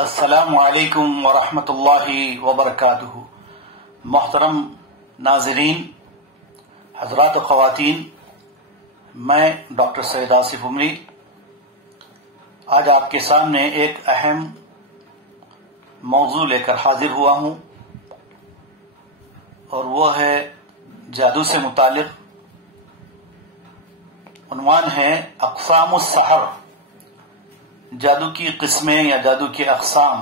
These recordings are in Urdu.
السلام علیکم ورحمۃ اللہ وبرکاتہ۔ محترم ناظرین، حضرات و خواتین، میں ڈاکٹر سید آصف عمری آج آپ کے سامنے ایک اہم موضوع لے کر حاضر ہوا ہوں، اور وہ ہے جادو سے متعلق۔ عنوان ہے اقسام السحر، جادو کی قسمیں یا جادو کی اقسام۔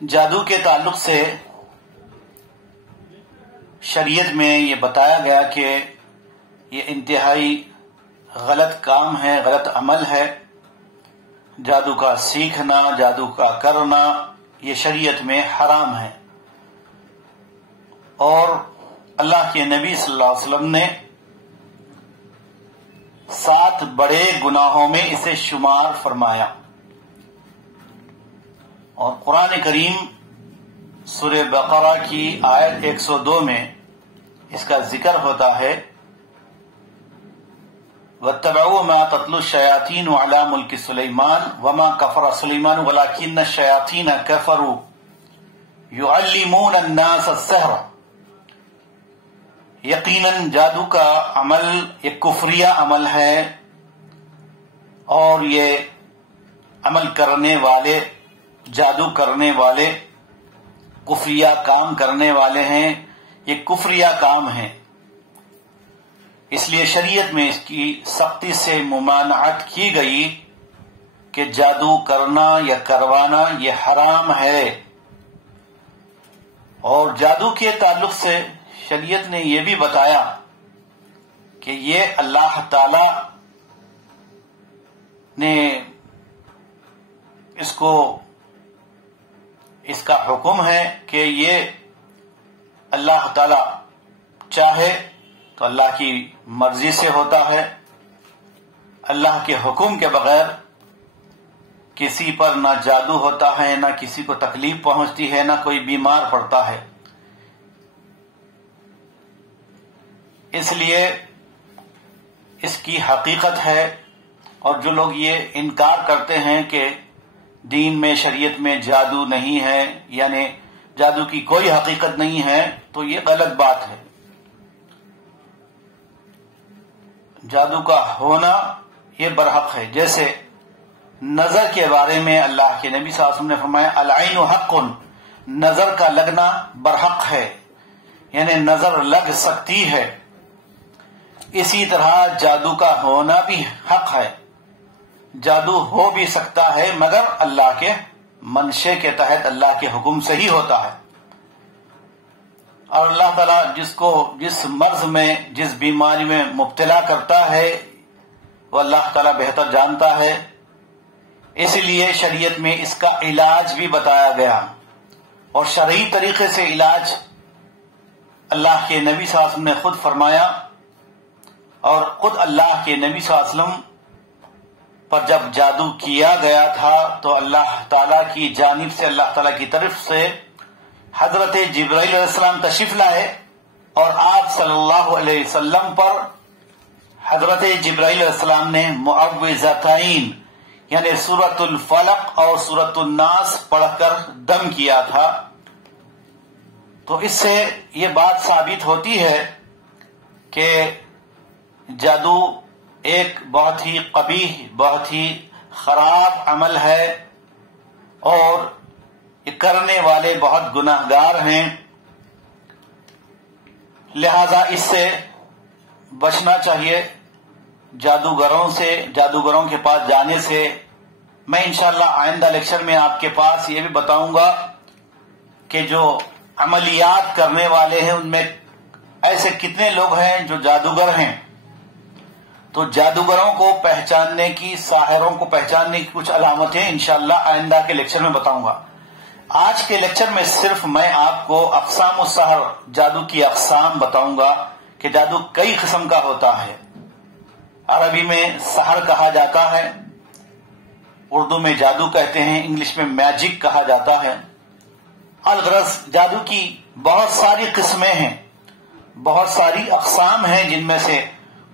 جادو کے تعلق سے شریعت میں یہ بتایا گیا کہ یہ انتہائی غلط کام ہے، غلط عمل ہے۔ جادو کا سیکھنا، جادو کا کرنا یہ شریعت میں حرام ہے، اور اللہ کے نبی صلی اللہ علیہ وسلم نے 7 بڑے گناہوں میں اسے شمار فرمایا۔ اور قرآن کریم سورہ بقرہ کی آیت 102 میں اس کا ذکر ہوتا ہے، وَاتَّبَعُوا مَا تَتْلُو الشَّيَاطِينُ عَلَى مُلْكِ سُلَيْمَانَ وَمَا كَفَرَ سُلَيْمَانُ وَلَكِنَّ الشَّيَاطِينَ كَفَرُوا يُعَلِّمُونَ النَّاسَ السِّحْرَ۔ یقیناً جادو کا عمل ایک کفریہ عمل ہے، اور یہ عمل کرنے والے، جادو کرنے والے کفریہ کام کرنے والے ہیں، یہ کفریہ کام ہے۔ اس لیے شریعت میں اس کی سختی سے ممانعت کی گئی کہ جادو کرنا یا کروانا یہ حرام ہے۔ اور جادو کے تعلق سے شریعت نے یہ بھی بتایا کہ یہ اللہ تعالی نے اس کا حکم ہے کہ یہ اللہ تعالی چاہے تو اللہ کی مرضی سے ہوتا ہے۔ اللہ کے حکم کے بغیر کسی پر نہ جادو ہوتا ہے، نہ کسی کو تکلیف پہنچتی ہے، نہ کوئی بیمار پڑتا ہے۔ اس لیے اس کی حقیقت ہے، اور جو لوگ یہ انکار کرتے ہیں کہ دین میں، شریعت میں جادو نہیں ہے، یعنی جادو کی کوئی حقیقت نہیں ہے، تو یہ غلط بات ہے۔ جادو کا ہونا یہ برحق ہے۔ جیسے نظر کے بارے میں اللہ کے نبی صلی اللہ علیہ وسلم نے فرمایا، العین حق، نظر کا لگنا برحق ہے، یعنی نظر لگ سکتی ہے۔ اسی طرح جادو کا ہونا بھی حق ہے، جادو ہو بھی سکتا ہے، مگر اللہ کے منشے کے تحت، اللہ کے حکم سے ہی ہوتا ہے۔ اور اللہ تعالیٰ جس مرض میں، جس بیماری میں مبتلا کرتا ہے، وہ اللہ تعالیٰ بہتر جانتا ہے۔ اس لیے شریعت میں اس کا علاج بھی بتایا گیا، اور شرعی طریقے سے علاج اللہ کے نبی صلی اللہ علیہ وسلم نے خود فرمایا۔ اور خود اللہ کے نبی صلی اللہ علیہ وسلم پر جب جادو کیا گیا تھا تو اللہ تعالیٰ کی جانب سے، اللہ تعالیٰ کی طرف سے حضرت جبرائیل علیہ السلام تشریف لائے، اور آپ صلی اللہ علیہ وسلم پر حضرت جبرائیل علیہ السلام نے معوذتین یعنی سورۃ الفلق اور سورۃ الناس پڑھ کر دم کیا تھا۔ تو اس سے یہ بات ثابت ہوتی ہے کہ جادو ایک بہت ہی قبیح، بہت ہی خراب عمل ہے، اور یہ کرنے والے بہت گناہگار ہیں۔ لہذا اس سے بچنا چاہیے، جادوگروں سے، جادوگروں کے پاس جانے سے۔ میں انشاءاللہ آئندہ لیکچر میں آپ کے پاس یہ بھی بتاؤں گا کہ جو عملیات کرنے والے ہیں ان میں ایسے کتنے لوگ ہیں جو جادوگر ہیں۔ تو جادوگروں کو پہچاننے کی، ساحروں کو پہچاننے کی کچھ علامتیں انشاءاللہ آئندہ کے لیکچر میں بتاؤں گا۔ آج کے لیکچر میں صرف میں آپ کو اقسام السحر، جادو کی اقسام بتاؤں گا کہ جادو کئی قسم کا ہوتا ہے۔ عربی میں سحر کہا جاتا ہے، اردو میں جادو کہتے ہیں، انگلش میں میجک کہا جاتا ہے۔ الغرض جادو کی بہت ساری قسمیں ہیں، بہت ساری اقسام ہیں، جن میں سے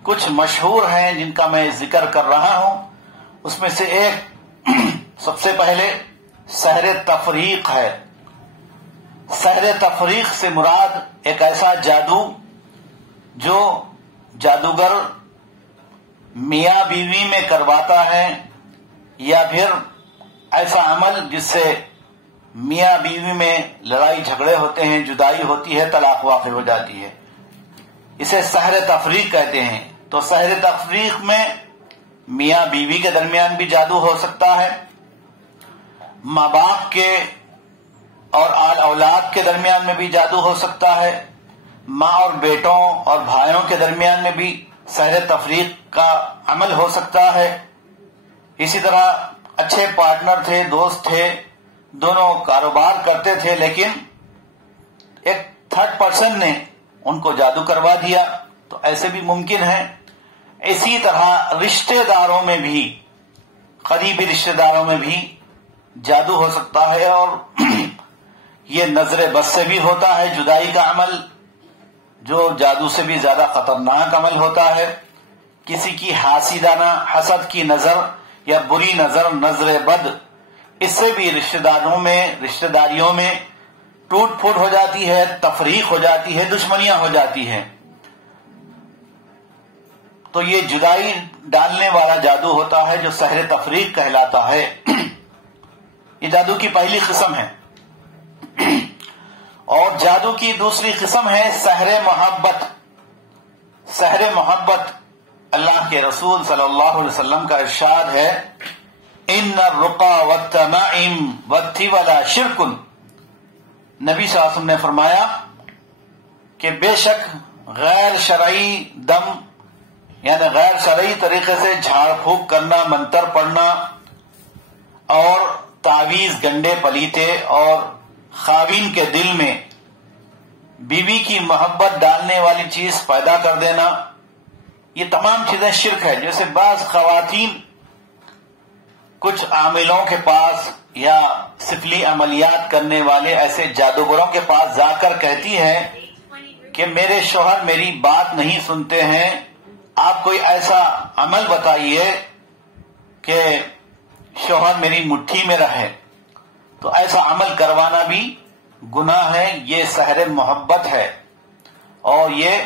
کچھ مشہور ہیں جن کا میں ذکر کر رہا ہوں۔ اس میں سے ایک سب سے پہلے سحر تفریق ہے۔ سحر تفریق سے مراد ایک ایسا جادو جو جادوگر میاں بیوی میں کرواتا ہے، یا پھر ایسا عمل جس سے میاں بیوی میں لڑائی جھگڑے ہوتے ہیں، جدائی ہوتی ہے، طلاق واقع ہو جاتی ہے، اسے سحر تفریق کہتے ہیں۔ تو سحر تفریق میں میاں بیوی کے درمیان بھی جادو ہو سکتا ہے، ماں باپ کے اور آل اولاد کے درمیان میں بھی جادو ہو سکتا ہے، ماں اور بیٹوں اور بھائیوں کے درمیان میں بھی سحر تفریق کا عمل ہو سکتا ہے۔ اسی طرح اچھے پارٹنر تھے، دوست تھے، دونوں کاروبار کرتے تھے، لیکن ایک تھرڈ پرسن نے ان کو جادو کروا دیا، تو ایسے بھی ممکن ہے۔ اسی طرح رشتہ داروں میں بھی، قریبی رشتہ داروں میں بھی جادو ہو سکتا ہے، اور یہ نظر بد سے بھی ہوتا ہے، جدائی کا عمل جو جادو سے بھی زیادہ خطرناک عمل ہوتا ہے۔ کسی کی حاسدانہ، حسد کی نظر یا بری نظر، نظر بد، اس سے بھی رشتہ داریوں میں ٹوٹ پھوٹ ہو جاتی ہے، تفریق ہو جاتی ہے، دشمنیاں ہو جاتی ہیں۔ تو یہ جدائی ڈالنے والا جادو ہوتا ہے جو سحر تفریق کہلاتا ہے۔ یہ جادو کی پہلی قسم ہے۔ اور جادو کی دوسری قسم ہے سحر محبت۔ سحر محبت، اللہ کے رسول صلی اللہ علیہ وسلم کا ارشاد ہے، ان الرقى والتمائم والطول شرک۔ نبی صلی اللہ علیہ وسلم نے فرمایا کہ بے شک غیر شرعی دم، یعنی غیر شرعی طریقے سے جھاڑ پھونک کرنا، منتر پڑھنا، اور تعویذ، گنڈے پلیتے اور خاوین کے دل میں بیوی کی محبت ڈالنے والی چیز پیدا کر دینا، یہ تمام چیزیں شرک ہے۔ جیسے بعض خواتین کچھ عاملوں کے پاس یا سفلی عملیات کرنے والے ایسے جادوگروں کے پاس جا کر کہتی ہیں کہ میرے شوہر میری بات نہیں سنتے ہیں، آپ کوئی ایسا عمل بتائیے کہ شوہر میری مٹھی میں رہے۔ تو ایسا عمل کروانا بھی گناہ ہے، یہ سحر محبت ہے، اور یہ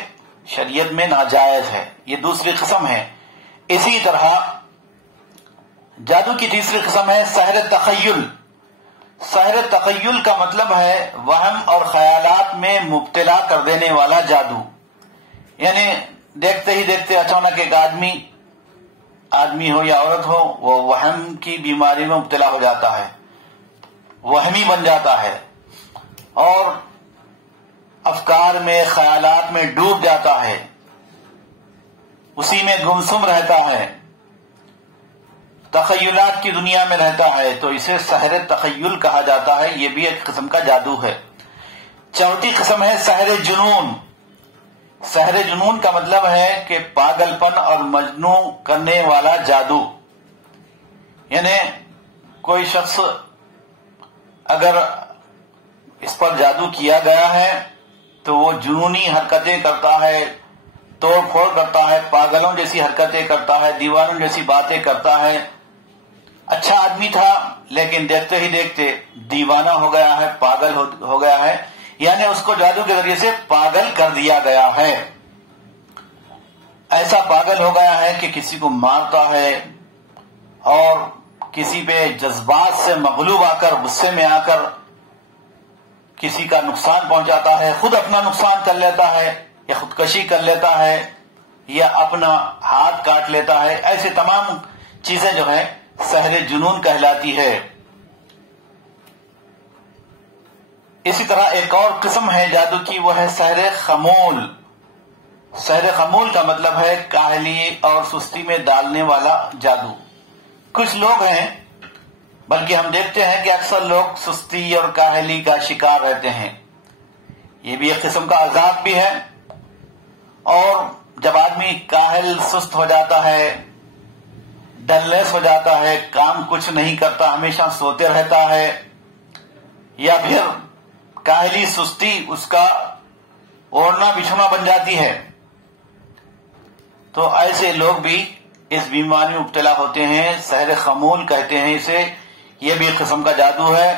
شریعت میں ناجائز ہے۔ یہ دوسری قسم ہے۔ اسی طرح جادو کی تیسری قسم ہے سحر تخیل۔ سحر تخیل کا مطلب ہے وہم اور خیالات میں مبتلا کر دینے والا جادو، یعنی دیکھتے ہی دیکھتے اچانک ایک آدمی ہو یا عورت ہو، وہ وہم کی بیماری میں مبتلا ہو جاتا ہے، وہمی بن جاتا ہے، اور افکار میں، خیالات میں ڈوب جاتا ہے، اسی میں گمسم رہتا ہے، تخیلات کی دنیا میں رہتا ہے، تو اسے سحر تخیل کہا جاتا ہے۔ یہ بھی ایک قسم کا جادو ہے۔ چوتھی قسم ہے سحر جنون۔ سحر جنون کا مطلب ہے کہ پاگل پن اور مجنوں کرنے والا جادو، یعنی کوئی شخص اگر اس پر جادو کیا گیا ہے تو وہ جنونی حرکتیں کرتا ہے، توڑ پھوڑ کرتا ہے، پاگلوں جیسی حرکتیں کرتا ہے، دیوانوں جیسی باتیں کرتا ہے۔ اچھا آدمی تھا لیکن دیکھتے ہی دیکھتے دیوانہ ہو گیا ہے، پاگل ہو گیا ہے، یعنی اس کو جادو کے ذریعے سے پاگل کر دیا گیا ہے۔ ایسا پاگل ہو گیا ہے کہ کسی کو مارتا ہے، اور کسی پہ جذبات سے مغلوب آ کر، غصے میں آ کر کسی کا نقصان پہنچاتا ہے، خود اپنا نقصان کر لیتا ہے، یا خودکشی کر لیتا ہے، یا اپنا ہاتھ کاٹ لیتا ہے۔ ایسے تمام چیزیں جو ہے سحر جنون کہلاتی ہے۔ اسی طرح ایک اور قسم ہے جادو کی، وہ ہے سحر خمول۔ سحر خمول کا مطلب ہے کاہلی اور سستی میں ڈالنے والا جادو۔ کچھ لوگ ہیں، بلکہ ہم دیکھتے ہیں کہ اکثر لوگ سستی اور کاہلی کا شکار رہتے ہیں۔ یہ بھی ایک قسم کا عذاب بھی ہے۔ اور جب آدمی کاہل، سست ہو جاتا ہے، ڈلنس ہو جاتا ہے، کام کچھ نہیں کرتا، ہمیشہ سوتے رہتا ہے، یا پھر کاہلی، سستی اس کا اوڑھنا بچھونا بن جاتی ہے، تو ایسے لوگ بھی اس بیماری میں مبتلا ہوتے ہیں۔ سحر خمول کہتے ہیں اسے۔ یہ بھی ایک قسم کا جادو ہے۔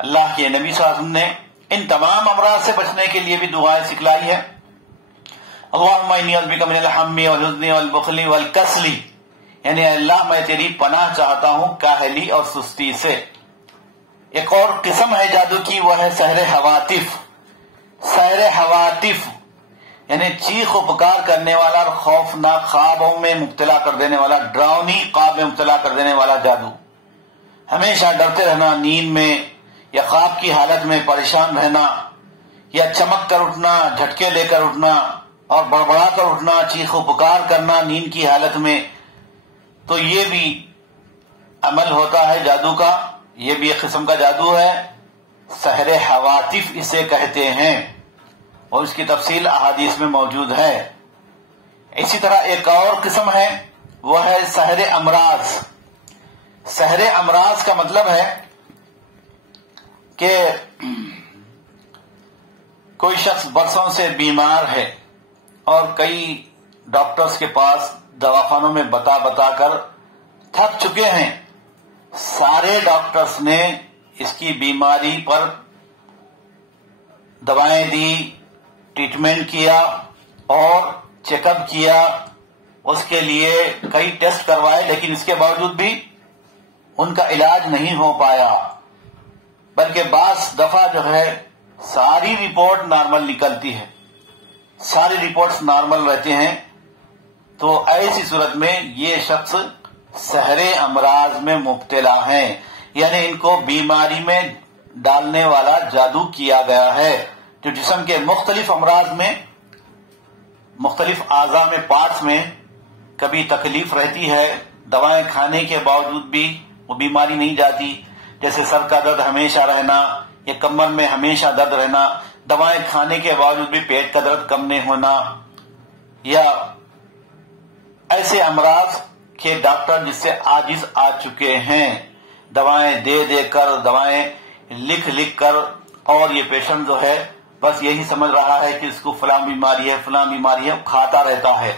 اللہ کے نبی صلی اللہ علیہ وسلم نے ان تمام امراض سے بچنے کے لیے بھی دعائیں سکھلائی ہے۔ اللہم انی اعوذ بک من الہم والحزن والبخل والکسل، یعنی اللہ میں تیری پناہ چاہتا ہوں کاہلی اور سستی سے۔ ایک اور قسم ہے جادو کی، وہ ہے سحر حواتف۔ سحر حواتف یعنی چیخ و پکار کرنے والا اور خوفناک خوابوں میں مبتلا کر دینے والا، ڈراؤنی خواب میں مبتلا کر دینے والا جادو۔ ہمیشہ ڈرتے رہنا نیند میں، یا خواب کی حالت میں پریشان رہنا، یا چمک کر اٹھنا، جھٹکے لے کر اٹھنا اور بڑبڑا کر اٹھنا، چیخ و پکار کرنا نیند کی حالت میں، تو یہ بھی عمل ہوتا ہے جادو کا۔ یہ بھی ایک قسم کا جادو ہے، سحر حواتف اسے کہتے ہیں، اور اس کی تفصیل احادیث میں موجود ہے۔ اسی طرح ایک اور قسم ہے، وہ ہے سحر امراض۔ سحر امراض کا مطلب ہے کہ کوئی شخص برسوں سے بیمار ہے اور کئی ڈاکٹرز کے پاس دواخانوں میں بتا بتا کر تھک چکے ہیں۔ سارے ڈاکٹرز نے اس کی بیماری پر دوائیں دی، ٹریٹمنٹ کیا اور چیک اپ کیا، اس کے لیے کئی ٹیسٹ کروائے، لیکن اس کے باوجود بھی ان کا علاج نہیں ہو پایا، بلکہ بعض دفعہ جو ہے ساری رپورٹ نارمل نکلتی ہے، ساری رپورٹس نارمل رہتے ہیں۔ تو ایسی صورت میں یہ شخص سحر امراض میں مبتلا ہیں، یعنی ان کو بیماری میں ڈالنے والا جادو کیا گیا ہے، جو جسم کے مختلف امراض میں، مختلف اعضاء میں، پارٹس میں کبھی تکلیف رہتی ہے، دوائیں کھانے کے باوجود بھی وہ بیماری نہیں جاتی، جیسے سر کا درد ہمیشہ رہنا، یا کمر میں ہمیشہ درد رہنا، دوائیں کھانے کے باوجود بھی پیٹ کا درد کم نہیں ہونا، یا ایسے امراض کے ڈاکٹر جس سے عاجز آ چکے ہیں، دوائیں دے دے کر، دوائیں لکھ لکھ کر، اور یہ پیشنٹ جو ہے بس یہی سمجھ رہا ہے کہ اس کو فلاں بیماری ہے، فلاں بیماری ہے، کھاتا رہتا ہے۔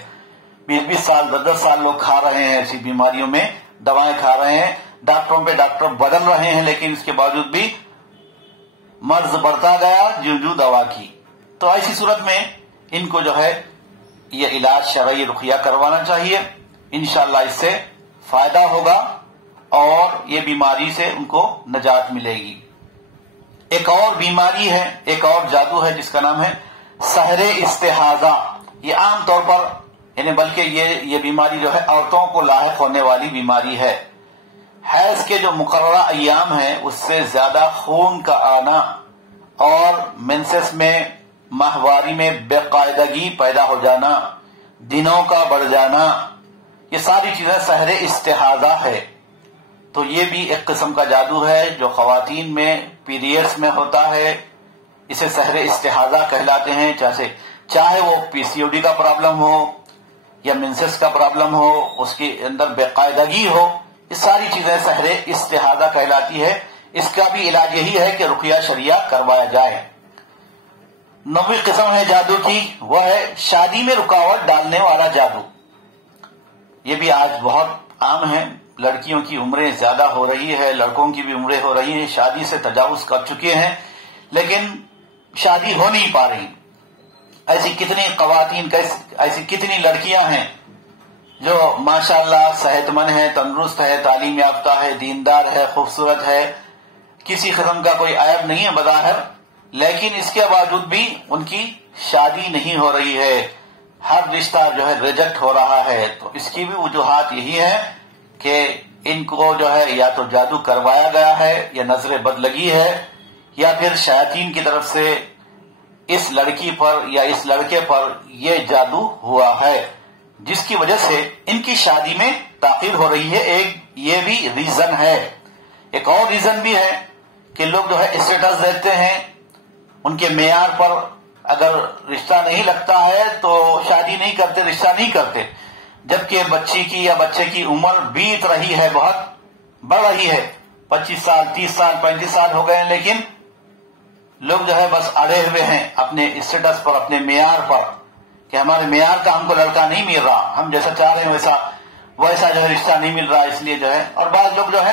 20 سال 10 سال لوگ کھا رہے ہیں، ایسی بیماریوں میں دوائیں کھا رہے ہیں، ڈاکٹروں پہ ڈاکٹر بدل رہے ہیں، لیکن اس کے باوجود بھی مرض بڑھتا گیا جو دوا کی۔ تو ایسی صورت میں ان کو جو ہے یہ علاج شرعی رقیہ کروانا چاہیے، انشاءاللہ اس سے فائدہ ہوگا اور یہ بیماری سے ان کو نجات ملے گی۔ ایک اور بیماری ہے، ایک اور جادو ہے جس کا نام ہے سحر استحاضہ۔ یہ عام طور پر یعنی بلکہ یہ بیماری جو ہے عورتوں کو لاحق ہونے والی بیماری ہے۔ حیض کے جو مقررہ ایام ہیں اس سے زیادہ خون کا آنا اور منسس میں، ماہواری میں بے قاعدگی پیدا ہو جانا، دنوں کا بڑھ جانا، یہ ساری چیزیں سحر استحاضہ ہے۔ تو یہ بھی ایک قسم کا جادو ہے جو خواتین میں پیریڈز میں ہوتا ہے، اسے سحر استحاضہ کہلاتے ہیں، چاہے وہ پی سی او ڈی کا پرابلم ہو یا منسس کا پرابلم ہو، اس کے اندر بے قاعدگی ہو، یہ ساری چیزیں سحر استحاضہ کہلاتی ہے۔ اس کا بھی علاج یہی ہے کہ رقیہ شریعہ کروایا جائے۔ 9ویں قسم ہے جادو کی، وہ ہے شادی میں رکاوٹ ڈالنے والا جادو۔ یہ بھی آج بہت عام ہے، لڑکیوں کی عمریں زیادہ ہو رہی ہے، لڑکوں کی بھی عمریں ہو رہی ہیں، شادی سے تجاوز کر چکے ہیں لیکن شادی ہو نہیں پا رہی۔ ایسی کتنی خواتین، ایسی کتنی لڑکیاں ہیں جو ماشاءاللہ صحت مند ہے، تندرست ہے، تعلیم یافتہ ہے، دیندار ہے، خوبصورت ہے، کسی قسم کا کوئی عیب نہیں ہے بظاہر، لیکن اس کے باوجود بھی ان کی شادی نہیں ہو رہی ہے، ہر رشتہ جو ہے ریجیکٹ ہو رہا ہے۔ تو اس کی بھی وجوہات یہی ہے کہ ان کو جو ہے یا تو جادو کروایا گیا ہے، یا نظر بد لگی ہے، یا پھر شیاطین کی طرف سے اس لڑکی پر یا اس لڑکے پر یہ جادو ہوا ہے، جس کی وجہ سے ان کی شادی میں تاخیر ہو رہی ہے۔ ایک یہ بھی ریزن ہے۔ ایک اور ریزن بھی ہے کہ لوگ جو ہے اسٹیٹس دیتے ہیں، ان کے معیار پر اگر رشتہ نہیں لگتا ہے تو شادی نہیں کرتے، رشتہ نہیں کرتے، جبکہ بچی کی یا بچے کی عمر بیت رہی ہے، بہت بڑھ رہی ہے، 25 سال 30 سال 35 سال ہو گئے ہیں، لیکن لوگ جو ہے بس اڑے ہوئے ہیں اپنے اسٹیٹس پر، اپنے معیار پر، کہ ہمارے معیار کا ہم کو لڑکا نہیں مل رہا، ہم جیسا چاہ رہے ہیں ویسا جو ہے رشتہ نہیں مل رہا، اس لیے جو ہے، اور بعض لوگ جو ہے